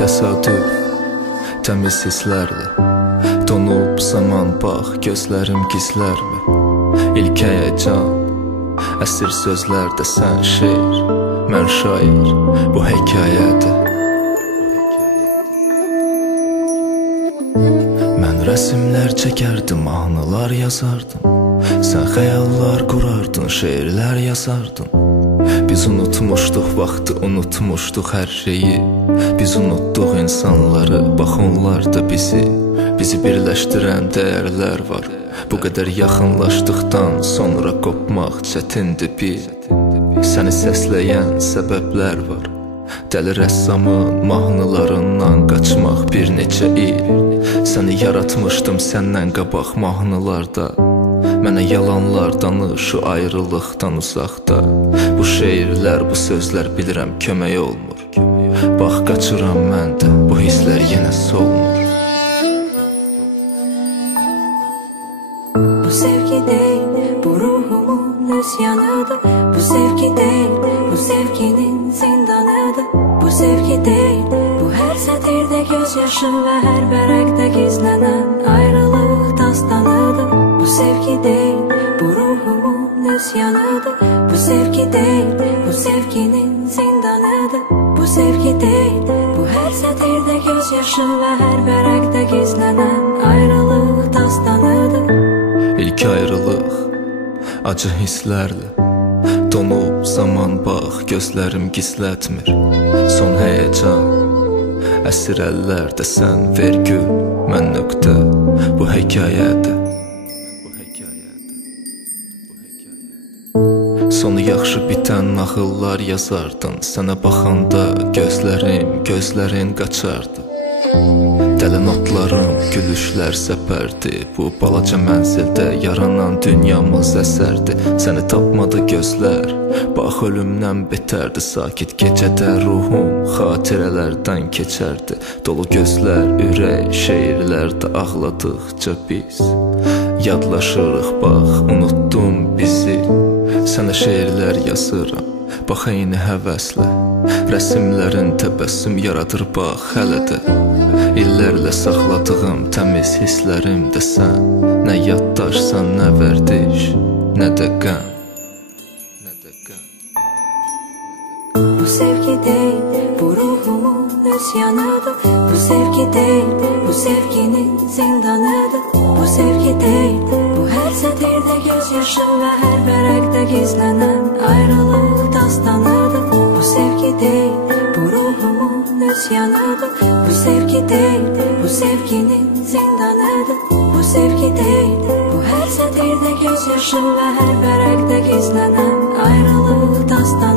təsadüf, təmiz hisslərlə donub zaman bax, gözlərim gizlərmi? İlk həyəcan, əsir sözlərdə sən şeir, mən şair, bu hekayədir. Mən rəsimlər çəkərdim, mahnılar yazardım, sən xəyallar qurardın, şeirlər yazardın. Biz unutmuşduq vaxtı, unutmuşduq hər şeyi. Biz unutduq insanları, bax onlar da bizi birləşdirən dəyərlər var. Bu qədər yaxınlaşdıqdan sonra qopmaq çətindir bir. Səni səsləyən səbəblər var. Dəli rəssamın mahnılarından qaçmaq bir neçə il. Səni yaratmışdım səndən qabaq mahnılarda. Mənə yalanlar danış, şu ayrılıqdan uzaqda. Bu şeirlər, bu sözlər bilirəm kömək olmur. Bax qaçıram mən də, bu hisslər yenə solmur. Bu sevgi deyil, bu ruhumun üsyanıdır. Bu sevgi deyil, bu sevginin zindanıdır. Bu sevgi deyil, bu hər sətirdə gözyaşı və hər vərəqdə gizlənən ayrılıq dastanıdır. Bu sevgi deyil, bu ruhumun üsyanıdır. Bu sevgi deyil, bu sevginin zindanıdır. Bu sevgi deyil, bu hər sətirdə gözyaşı və hər vərəqdə gizlənən ayrılıq dastanıdır. İlk ayrılıq, acı hisslərlə donub zaman bax, gözlərim gizlətmir. Son həyəcan, əsir əllərdə sən vergül, mən nöqtə, bu hekayədir. Sonu yaxşı bitən nağıllar yazardın, sənə baxanda gözlərin qaçardı. Dəli notlarım, gülüşlər səpərdi. Bu balaca mənzildə yaranan dünyamız əsərdi. Səni tapmadı gözlər, bax ölümdən betərdi. Sakit gecədə ruhum xatirələrdən keçərdi. Dolu gözlər, ürək, şeirlərdə ağladıqca biz yadlaşırıq, bax unutdum bizi. Sənə şeirlər yazıram, bax eyni həvəslə. Rəsimlərin təbəssüm yaradır, bax hələ də. İllərlə saxladığım təmiz hisslərimdə sən. Nə yaddaşsan, nə vərdiş, nə də qəm. Bu sevgi deyil, bu ruhumun üsyanıdır. Bu sevgi deyil, bu sevginin zindanıdır. Bu sevgi deyil, bu hər sətirdə gözyaşı və hər vərəqdə gizlənən ayrılıq dastanıdır. Bu sevgi deyil, bu ruhumun üsyanıdır. Bu sevgi deyil, bu sevginin zindanıdır. Bu sevgi deyil, bu hər sətirdə gözyaşı və hər vərəqdə gizlənən ayrılıq dastanıdır.